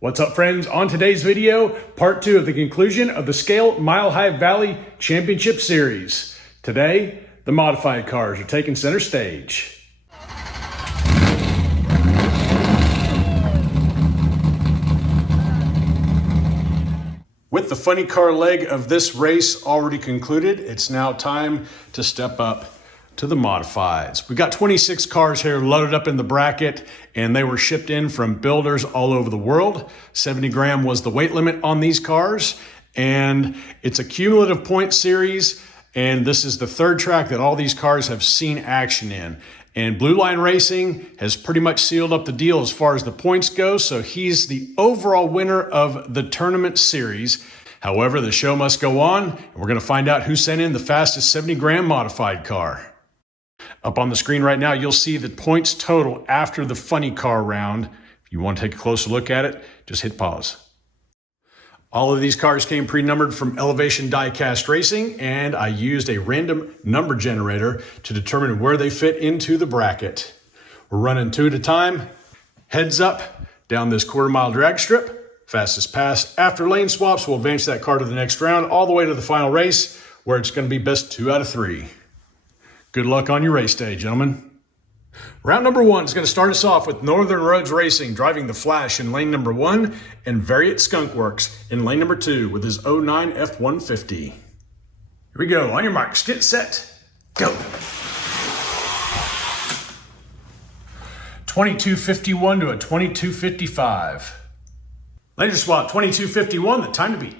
What's up, friends? On today's video, part 2 of the conclusion of the Scale MileHigh Valley Championship Series. Today, the modified cars are taking center stage. With the funny car leg of this race already concluded, it's now time to step up to the modifieds. We got 26 cars here loaded up in the bracket, and they were shipped in from builders all over the world. 70 gram was the weight limit on these cars, and it's a cumulative point series, and this is the third track that all these cars have seen action in. And Blue Line Racing has pretty much sealed up the deal as far as the points go, so he's the overall winner of the tournament series. However, the show must go on, and we're going to find out who sent in the fastest 70 gram modified car. Up on the screen right now, you'll see the points total after the funny car round. If you want to take a closer look at it, just hit pause. All of these cars came pre-numbered from Elevation Diecast Racing, and I used a random number generator to determine where they fit into the bracket. We're running 2 at a time, heads up, down this quarter-mile drag strip. Fastest pass after lane swaps will advance that car to the next round, all the way to the final race, where it's going to be best 2 out of 3. Good luck on your race day, gentlemen. Round number 1 is going to start us off with Northern Roads Racing driving the Flash in lane number 1 and Variant Skunk Works in lane number 2 with his 09 F-150. Here we go. On your marks, get set, go. 22.51 to a 22.55. Laser swap, 22.51, the time to beat.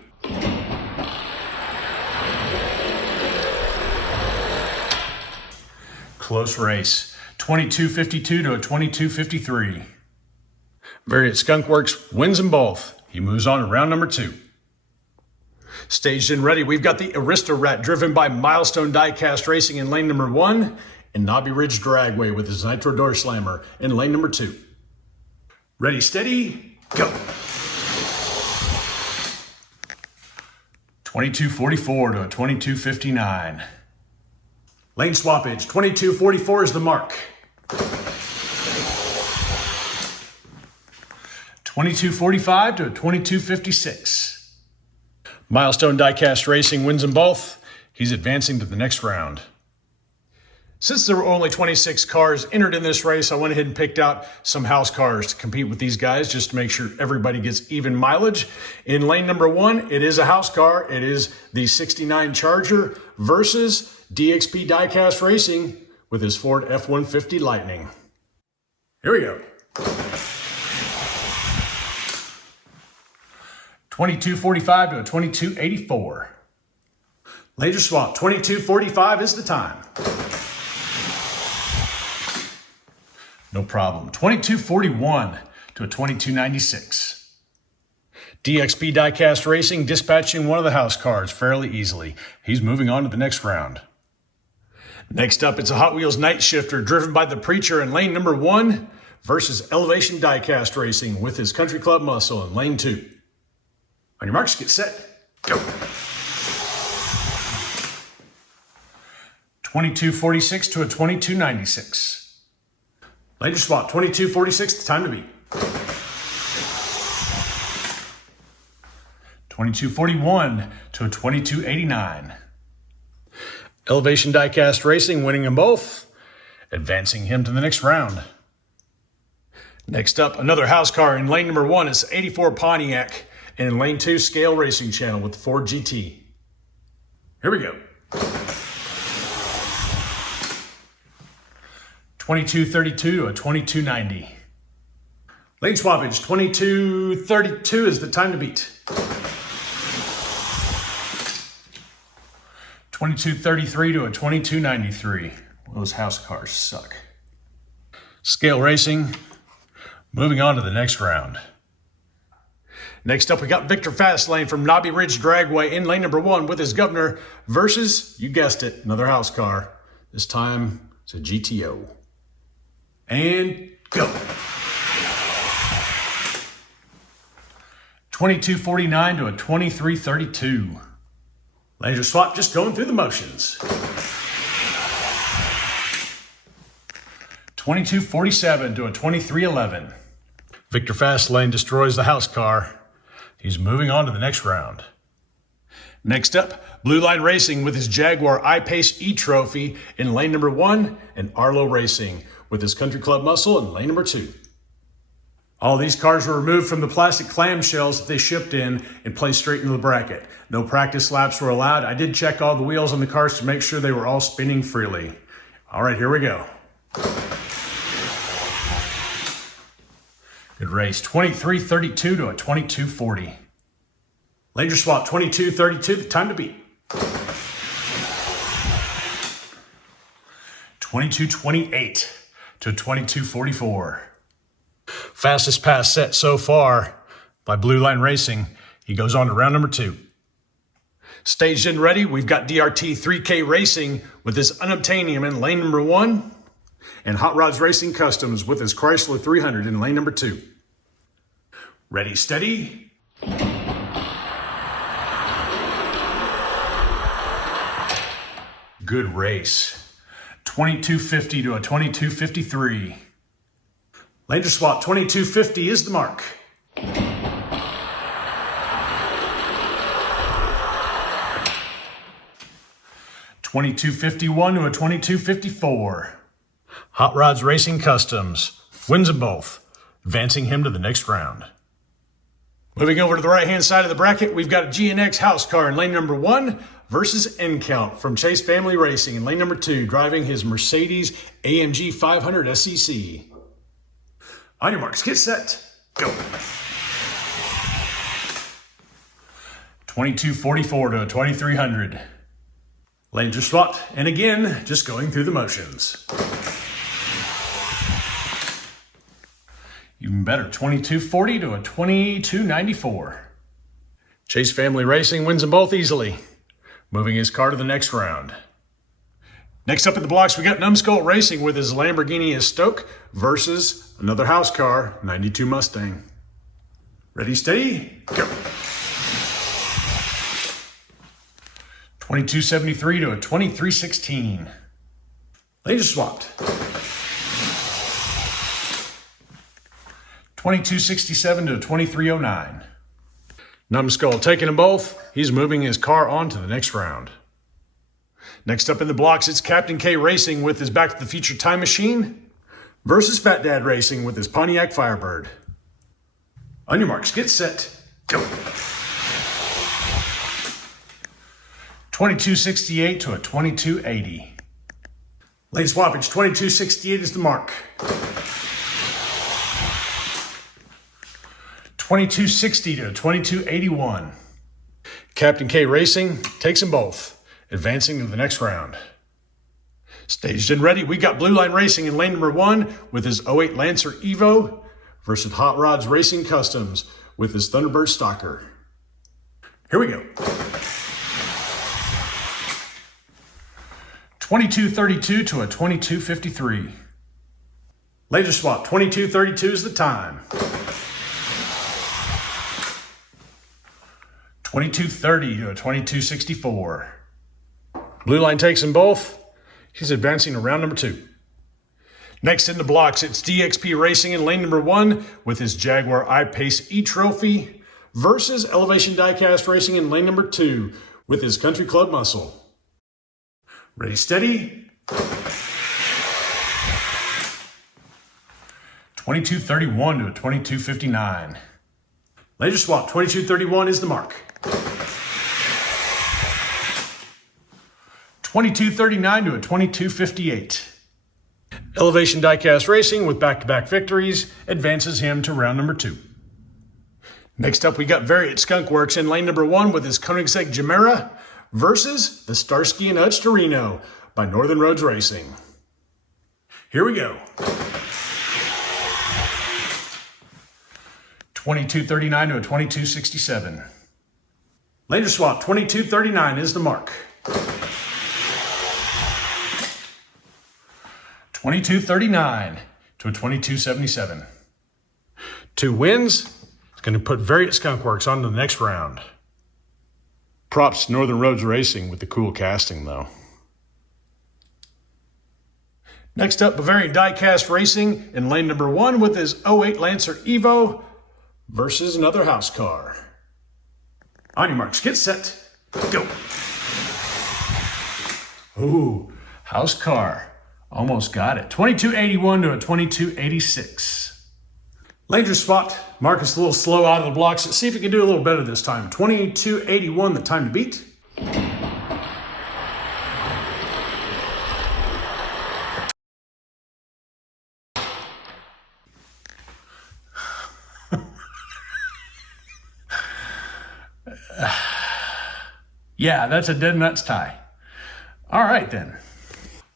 Close race, 22.52 to a 22.53. Variant Skunk Works wins them both. He moves on to round number 2. Staged and ready, we've got the Aristorat driven by Milestone Diecast Racing in lane number 1 and Knobby Ridge Dragway with his Nitro Door Slammer in lane number 2. Ready, steady, go. 22.44 to a 22.59. Lane swappage, 22.44 is the mark. 22.45 to a 22.56. Milestone Diecast Racing wins them both. He's advancing to the next round. Since there were only 26 cars entered in this race, I went ahead and picked out some house cars to compete with these guys just to make sure everybody gets even mileage. In lane number 1, it is a house car. It is the 69 Charger versus DXP Diecast Racing with his Ford F-150 Lightning. Here we go. 22.45 to a 22.84. Laser swap, 22.45 is the time. No problem. 22.41 to a 22.96. DXP Diecast Racing dispatching one of the house cars fairly easily. He's moving on to the next round. Next up, it's a Hot Wheels Night Shifter driven by the Preacher in lane number 1 versus Elevation Diecast Racing with his Country Club Muscle in lane 2. On your marks, get set, go. 22.46 to a 22.96. Laser swap, 22.46, the time to beat. 22.41 to a 22.89. Elevation Diecast Racing winning them both, advancing him to the next round. Next up, another house car in lane number 1 is 84 Pontiac, and in lane 2, Scale Racing Channel with the Ford GT. Here we go. 22.32 to a 22.90. Lane swappage, 22.32 is the time to beat. 22.33 to a 22.93. Those house cars suck. Scale Racing, moving on to the next round. Next up, we got Victor Fastlane from Knobby Ridge Dragway in lane number 1 with his Governor versus, you guessed it, another house car. This time, it's a GTO. And go. 22.49 to a 23.32. Laser swap, just going through the motions. 22.47 to a 23.11. Victor Fastlane destroys the house car. He's moving on to the next round. Next up, Blue Line Racing with his Jaguar I-Pace E-Trophy in lane number 1, and Arlo Racing with his Country Club Muscle in lane number 2. All these cars were removed from the plastic clamshells that they shipped in and placed straight into the bracket. No practice laps were allowed. I did check all the wheels on the cars to make sure they were all spinning freely. All right, here we go. Good race, 23.32 to a 22.40. Laser swap, 22.32, the time to beat. 22.28 to 22.44. Fastest pass set so far by Blue Line Racing. He goes on to round number 2. Staged and ready, we've got DRT 3K Racing with his Unobtainium in lane number 1, and Hot Rods Racing Customs with his Chrysler 300 in lane number 2. Ready, steady. Good race. 22.50 to a 22.53. Laser swap, 22.50 is the mark. 22.51 to a 22.54. Hot Rods Racing Customs wins them both, advancing him to the next round. Moving over to the right-hand side of the bracket, we've got a GNX house car in lane number 1 versus N-Count from Chase Family Racing in lane number 2, driving his Mercedes AMG 500 SEC. On your marks, get set, go. 22.44 to a 2300. Lanes are swapped, and again, just going through the motions. Even better, 22.40 to a 22.94. Chase Family Racing wins them both easily, moving his car to the next round. Next up in the blocks, we got Numbskull Racing with his Lamborghini Estoque versus another house car, 92 Mustang. Ready, steady, go. 22.73 to a 23.16. Laser swapped. 22.67 to a 23.09. Numbskull taking them both. He's moving his car on to the next round. Next up in the blocks, it's Captain K Racing with his Back to the Future Time Machine versus Fat Dad Racing with his Pontiac Firebird. On your marks, get set, go. 22.68 to a 22.80. Lane swappage, 22.68 is the mark. 22.60 to a 22.81. Captain K Racing takes them both, advancing to the next round. Staged and ready, we got Blue Line Racing in lane number 1 with his 08 Lancer Evo versus Hot Rods Racing Customs with his Thunderbird Stalker. Here we go. 22.32 to a 22.53. Laser swap, 22.32 is the time. 22.30 to a 22.64. Blue Line takes them both. He's advancing to round number 2. Next in the blocks, it's DXP Racing in lane number 1 with his Jaguar I-Pace E-Trophy versus Elevation Diecast Racing in lane number 2 with his Country Club Muscle. Ready, steady. 22.31 to a 22.59. Laser swap, 22.31 is the mark. 22.39 to a 22.58. Elevation Diecast Racing with back-to-back victories advances him to round number 2. Next up, we got Variant Skunk Works in lane number 1 with his Koenigsegg Gemera versus the Starsky and Hutch Torino by Northern Roads Racing. Here we go. 22.39 to a 22.67. Laser swap, 22.39 is the mark. 22.39 to a 22.77. 2 wins. It's going to put Variant Skunk Works on to the next round. Props to Northern Roads Racing with the cool casting, though. Next up, Bavarian Diecast Racing in lane number 1 with his '08 Lancer Evo versus another house car. On your marks, get set, go. Ooh, house car. Almost got it. 2281 to a 2286. Langer spot. Marcus a little slow out of the blocks. Let's see if he can do a little better this time. 2281, the time to beat. Yeah, that's a dead nuts tie. All right then.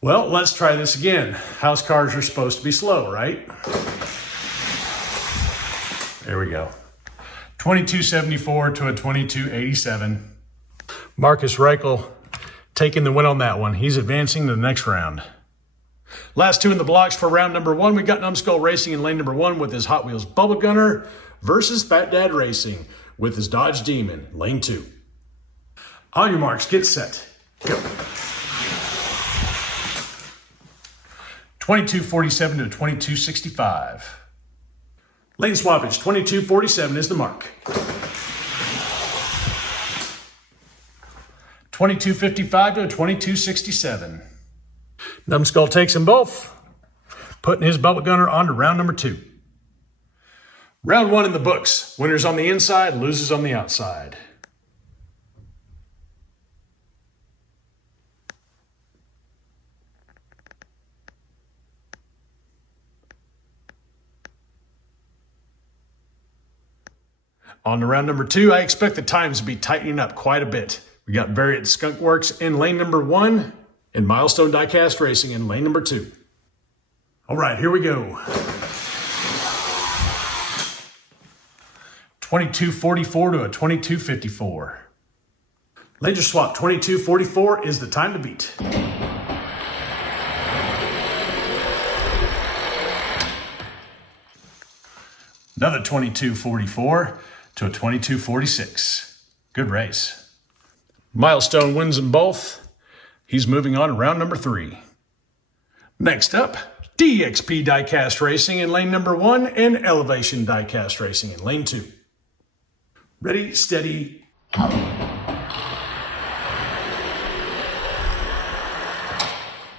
Well, let's try this again. House cars are supposed to be slow, right? There we go. 2274 to a 2287. Marcus Reichel taking the win on that one. He's advancing to the next round. Last two in the blocks for round number 1. We got Numbskull Racing in lane number 1 with his Hot Wheels Bubble Gunner versus Fat Dad Racing with his Dodge Demon, lane 2. On your marks, get set, go. 2247 to 2265. Lane swappage, 2247 is the mark. 2255 to 2267. Numbskull takes them both, putting his bubble gunner on to round number 2. Round 1 in the books. Winners on the inside, losers on the outside. On to round number 2, I expect the times to be tightening up quite a bit. We got Variant Skunk Works in lane number 1 and Milestone Diecast Racing in lane number 2. All right, here we go. 2244 to a 2254. Langer swap, 2244 is the time to beat. Another 2244 to a 2246. Good race. Milestone wins them both. He's moving on to round number 3. Next up, DXP Diecast Racing in lane number 1 and Elevation Diecast Racing in lane 2. Ready, steady.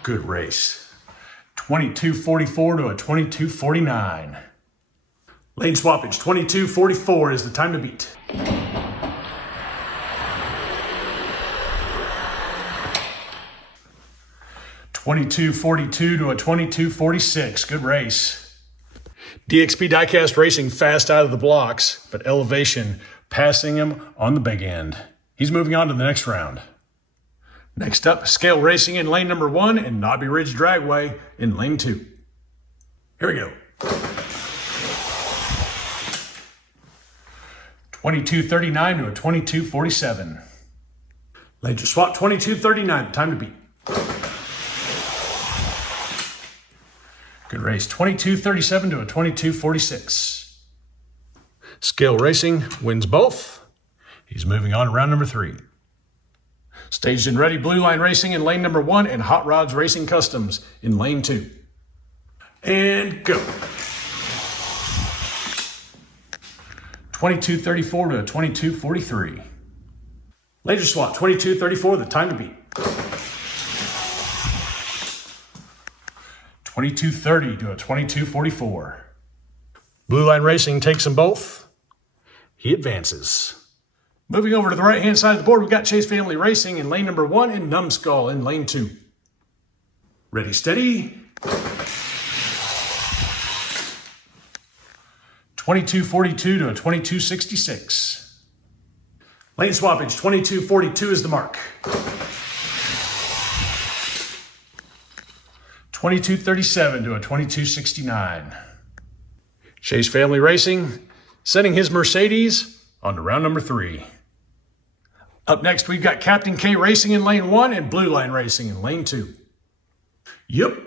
Good race. 2244 to a 2249. Lane swappage, 2244 is the time to beat. $22.42 to a $22.46. Good race. DXP Diecast Racing fast out of the blocks, but Elevation passing him on the big end. He's moving on to the next round. Next up, Scale Racing in lane number 1 and Knobby Ridge Dragway in lane 2. Here we go. 2239 to a 2247. Langer swap, 2239, time to beat. Good race, 2237 to a 2246. Scale Racing wins both. He's moving on to round number 3. Staged and ready, Blue Line Racing in lane number 1 and Hot Rods Racing Customs in lane 2. And go. 2234 to a 2243. Langer swap, 2234, the time to beat. 2230 to a 2244. Blue Line Racing takes them both. He advances. Moving over to the right-hand side of the board, we've got Chase Family Racing in lane number 1 and Numbskull in lane 2. Ready, steady. 2242 to a 2266. Lane swappage, 2242 is the mark. 2237 to a 2269. Chase Family Racing setting his Mercedes on to round number 3. Up next, we've got Captain K Racing in lane 1 and Blue Line Racing in lane 2. Yep.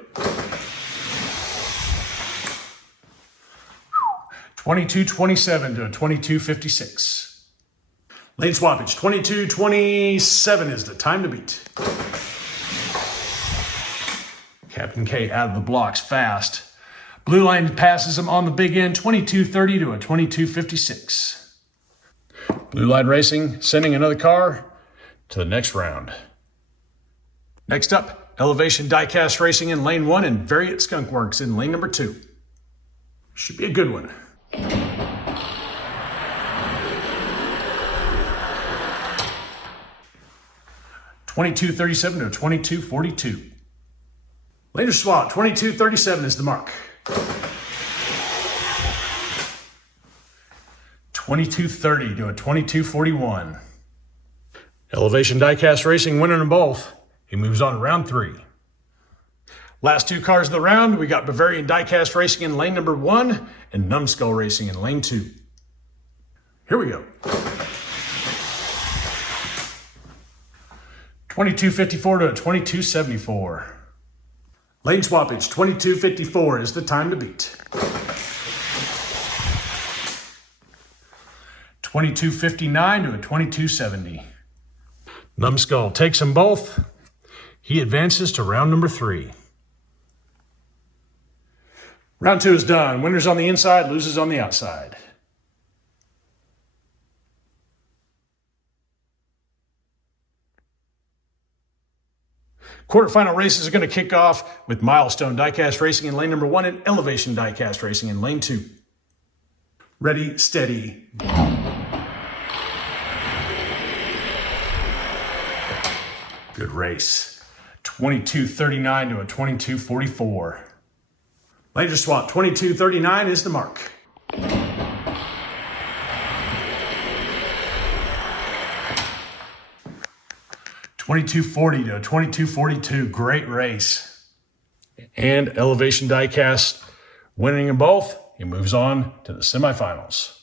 2227 to a 2256. Lane swappage, 2227 is the time to beat. Captain K out of the blocks fast. Blue line passes him on the big end, 22.30 to a 22.56. Blue line racing, sending another car to the next round. Next up, Elevation Diecast Racing in lane 1 and Variant Skunk Works in lane number 2. Should be a good one. $22.37 to $22.42. Later swap, $22.37 is the mark. $22.30 to a $22.41. Elevation Diecast Racing winning them both. He moves on to round 3. Last 2 cars of the round, we got Bavarian Diecast Racing in lane number 1 and Numbskull Racing in lane 2. Here we go. $22.54 to a $22.74. Lane swappage, $22.54 is the time to beat. $22.59 to a $22.70. Numbskull takes them both. He advances to round number 3. Round 2 is done. Winners on the inside, losers on the outside. Quarterfinal races are going to kick off with Milestone Diecast Racing in lane number 1 and Elevation Diecast Racing in lane 2. Ready, steady. Good race. $22.39 to a $22.44. Laser swap, $22.39 is the mark. $22.40 to a $22.42. Great race. And Elevation Diecast winning them both. He moves on to the semifinals.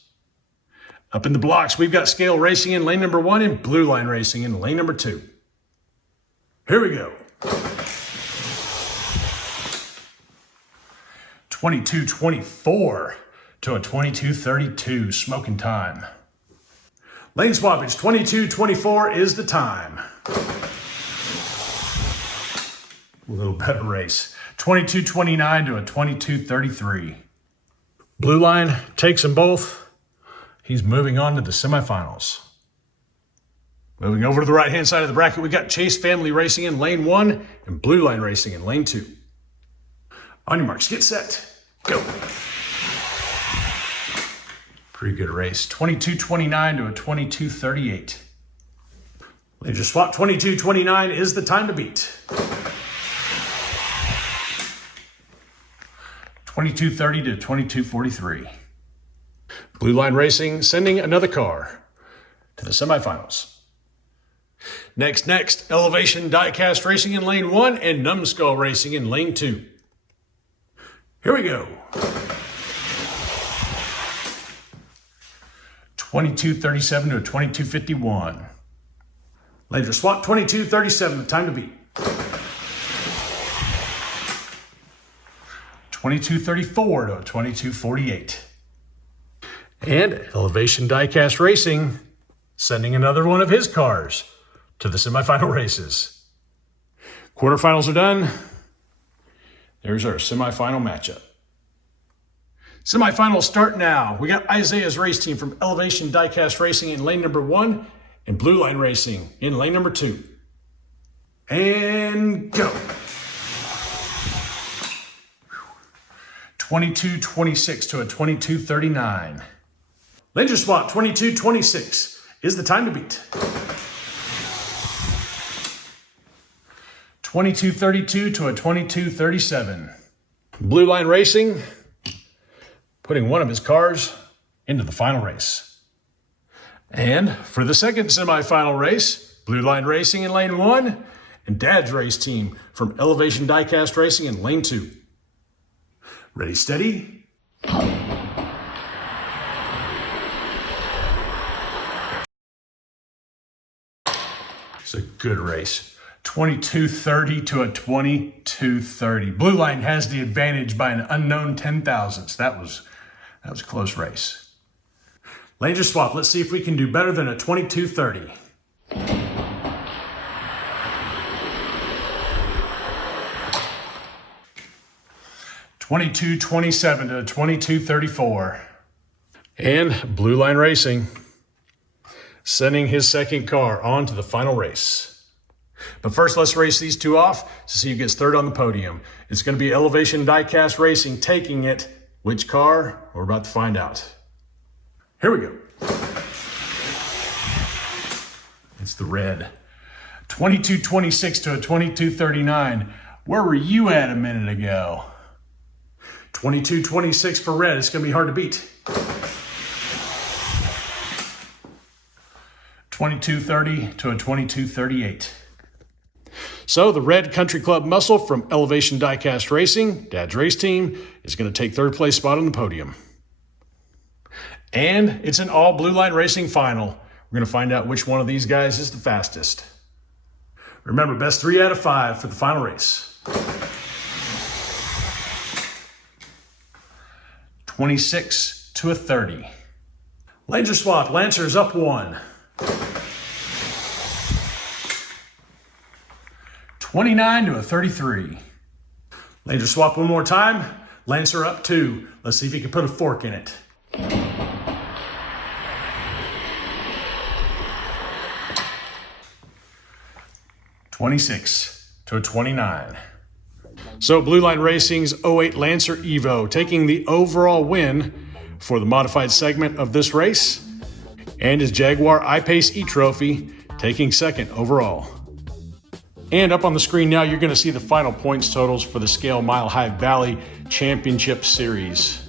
Up in the blocks, we've got Scale Racing in lane number 1 and Blue Line Racing in lane number 2. Here we go. $22.24 to a $22.32. Smoking time. Lane swappage, $22.24 is the time. A little better race. $22.29 to a $22.33. Blue Line takes them both. He's moving on to the semifinals. Moving over to the right-hand side of the bracket, we got Chase Family Racing in lane 1 and Blue Line Racing in lane 2. On your marks, get set, go. Pretty good race. $22.29 to a $22.38. Laser swap, $22.29 is the time to beat. $22.30 to $22.43. Blue Line Racing sending another car to the semifinals. Next, Elevation Diecast Racing in lane 1 and Numbskull Racing in lane 2. Here we go. $22.37 to a $22.51. Laser swap, $22.37, the time to beat. $22.34 to a $22.48. And Elevation Diecast Racing sending another one of his cars to the semifinal races. Quarterfinals are done. There's our semifinal matchup. Semifinals start now. We got Isaiah's race team from Elevation Diecast Racing in lane number 1 and Blue Line Racing in lane number 2. And go. $22.26 to a $22.39. Laser swap, $22.26 is the time to beat. $22.32 to a $22.37. Blue Line Racing putting one of his cars into the final race. And for the second semifinal race, Blue Line Racing in lane 1 and Dad's race team from Elevation Diecast Racing in lane 2. Ready, steady. It's a good race. $22.30 to a $22.30. Blue Line has the advantage by an unknown 10 thousandths. That was a close race. Laser swap. Let's see if we can do better than a $22.30. 22-27 to a 22-34. And Blue Line Racing sending his second car on to the final race. But first, let's race these two off to see who gets third on the podium. It's going to be Elevation Diecast Racing taking it. Which car? We're about to find out. Here we go. It's the red. 22-26 to a 22-39. Where were you at a minute ago? 22-26 for red. It's going to be hard to beat. 22-30 to a 22-38. So the red Country Club Muscle from Elevation Diecast Racing, Dad's race team, is going to take third place spot on the podium. And it's an all Blue Line Racing final. We're going to find out which one of these guys is the fastest. Remember, best 3 out of 5 for the final race. 26 to a 30. Laser swap, Lancer's up 1. 29 to a 33. Laser swap one more time. Lancer up 2. Let's see if he can put a fork in it. (26 to a 29). So Blue Line Racing's 08 Lancer Evo taking the overall win for the modified segment of this race, and his Jaguar I-Pace E-Trophy taking second overall. And up on the screen now, you're going to see the final points totals for the Scale MileHigh Valley Championship Series.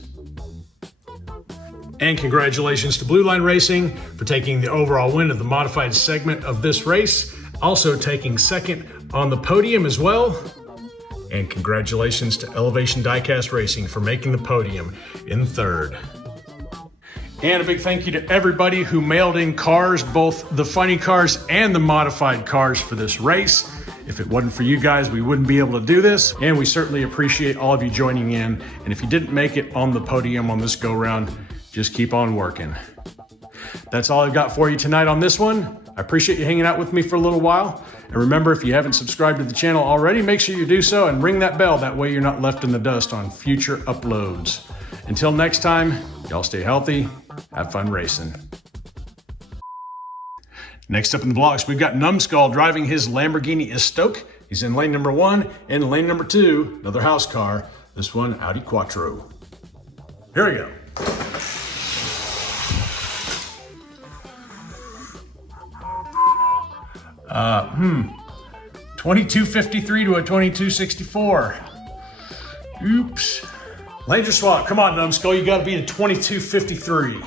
And congratulations to Blue Line Racing for taking the overall win of the modified segment of this race, also taking second on the podium as well. And congratulations to Elevation Diecast Racing for making the podium in third. And a big thank you to everybody who mailed in cars, both the funny cars and the modified cars for this race. If it wasn't for you guys, we wouldn't be able to do this. And we certainly appreciate all of you joining in. And if you didn't make it on the podium on this go-round, just keep on working. That's all I've got for you tonight on this one. I appreciate you hanging out with me for a little while. And remember, if you haven't subscribed to the channel already, make sure you do so and ring that bell. That way you're not left in the dust on future uploads. Until next time, y'all stay healthy, have fun racing. Next up in the blocks, we've got Numbskull driving his Lamborghini Estoque. He's in lane number 1 and lane number 2, another house car. This one, Audi Quattro. Here we go. Uh, 2253 to a 2264. Oops. Laser swap, come on, Numbskull, you gotta be a 2253.